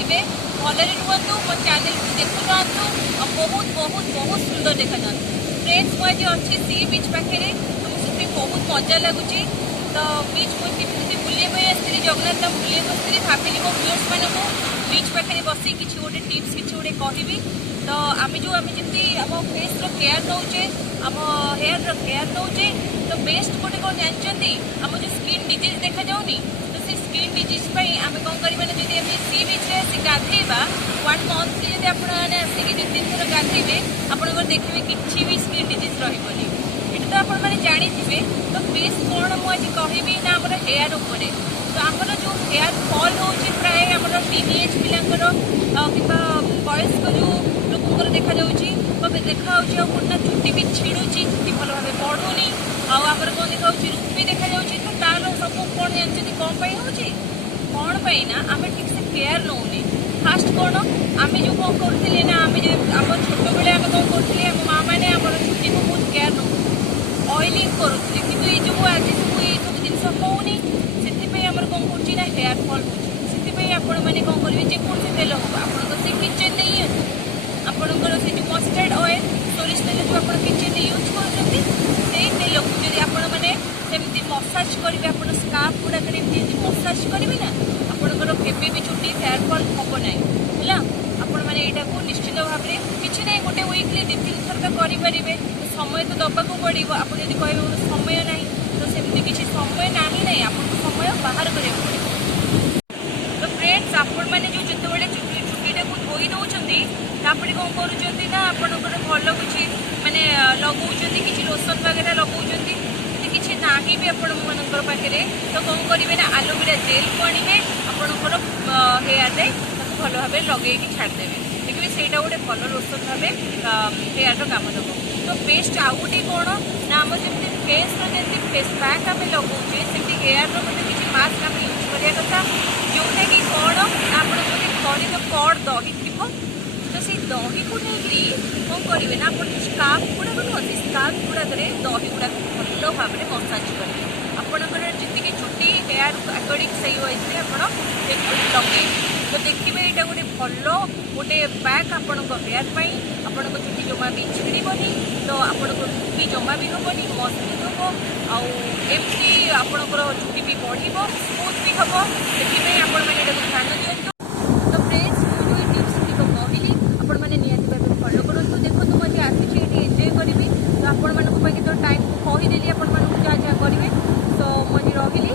थे भले रुहतु मो चैनल को देखु जातु बहुत बहुत बहुत सुंदर देखा जातु। फ्रेंड्स मुझे अच्छी सी बीच पाखे तो बहुत मजा लगुच। तो बीच मुझे बुलाई आसती जगन्नाथ धाम बुलाई आसती भाविली मो व्यूअर्स मानक बीच पाखे बस किसी गोटे टिप्स किसी गोटे कहबी। तो आम जो आम जमी आम फेस केयर नौचे आम हेयर केयर नौचे तो बेस्ट गोटे कौन जानते आम जो स्किन डिजीज देखा जाऊनी तो से स्किन डिजीज आम कौन करवा जब सी बीच आसी गाधेबा 1 मंथ जब आपने आसिक 2-3 थर गाधेबे आप देखिए किसी भी स्किन डिजीज रही तो आपण मैंने जाथे। तो बेस्ट कौन मुझे कहबी ना आम हेयर उपर तो आमर जो हेयर फॉल हो प्राय आम टीनेज पिलांकर कि वयस्क जो लोकंर देखा देखा चुट्टी भी छिड़ुची चुट्टी भल भाव बढ़ुनी आमर कौन देखा रूप भी देखा तो तार सब कौन जानते कौन कौन ना आम ठीक से केयर नौने। फास्ट कौन आम जो कौन करें ना आम आम छोट बेले आम कौन करें आम माँ मैंने आम चुट्टी को बहुत केयर नौ ऑयलिंग करुले कि ये जो आज सब ये सब जिन होनी से आम कौन कर हेयर फॉल होती आपण मैंने कौन करेंगे जेकोसी तेल हो आप किचेन नहीं आपंकर से जो मस्टर्ड ऑयल सोरिष तेल जो आप किचेन यूज कर तेल को जब आपने सेमती मसाज करेंगे आप स्कार्फ गुड़ाक मसाज करेंगे ना आपंकर केवे भी चुट्टी हेयर फॉल हम ना है आपण मैंने यहाँ निश्चित भाव में किसी ना गोटे वीकली 2-3 थर तो करेंगे समय तो दबाक पड़ो आप कह समय ना तो सेमती किसी समय ना नहीं आपको समय बाहर करा पड़े। तो फ्रेंड्स आपण मैंने जो जिते चुट्टीटा को धोई दौरान तापर कौन कर आपंकर भल किसी मानने लगौं कि लोसन वगैरह लगौं किसी ना भी आपण मानकर पाखे तो कौन करेंगे ना एलोवेरा जेल को आने आपंकर हेयर रे भल भाव लगे छाड़देवे देखिए सहीटा गोटे भल लोसन भाव हेयर काम देव। तो बेस्ट आउ गोटे कौन ना आम जमी फेस जमी फेस पैक आम लगौचे सेमती हेयर किसी मास्क आम यूज करवा कथा जोटा कि कौन आप घर तो कड़ दही थी तो से दही को नहीं कौन करेंगे ना आप स्कार्फ गुड़ाक नुहति स्कार्फ गुड़ाक दही गुड़ाक भल भाव में मसाज करेंगे आपंकर जी चुट्टी हेयर अकॉर्डिंग से वाइज लगे तो देखिए यहाँ गोटे भल गोटे पैक आपण हेयर आपण चुट्टी जमा भी छिड़बनी तो आपण चुट्टी जमा भी हेनी मजबूत हम आमती आपंकर चुट्टी भी बढ़ स्मूथ भी हम से आपण मैंने ध्यान दिंतु। तो फ्रेंड्स मुझे टिप्स कहली आपण मैंने निहत भाव फलो करूँ देखो मुझे आसी एंजय करी तो आपण मानी तो टाइम को कहीदेली आपण जहाँ जहाँ करेंगे तो मुझे रही।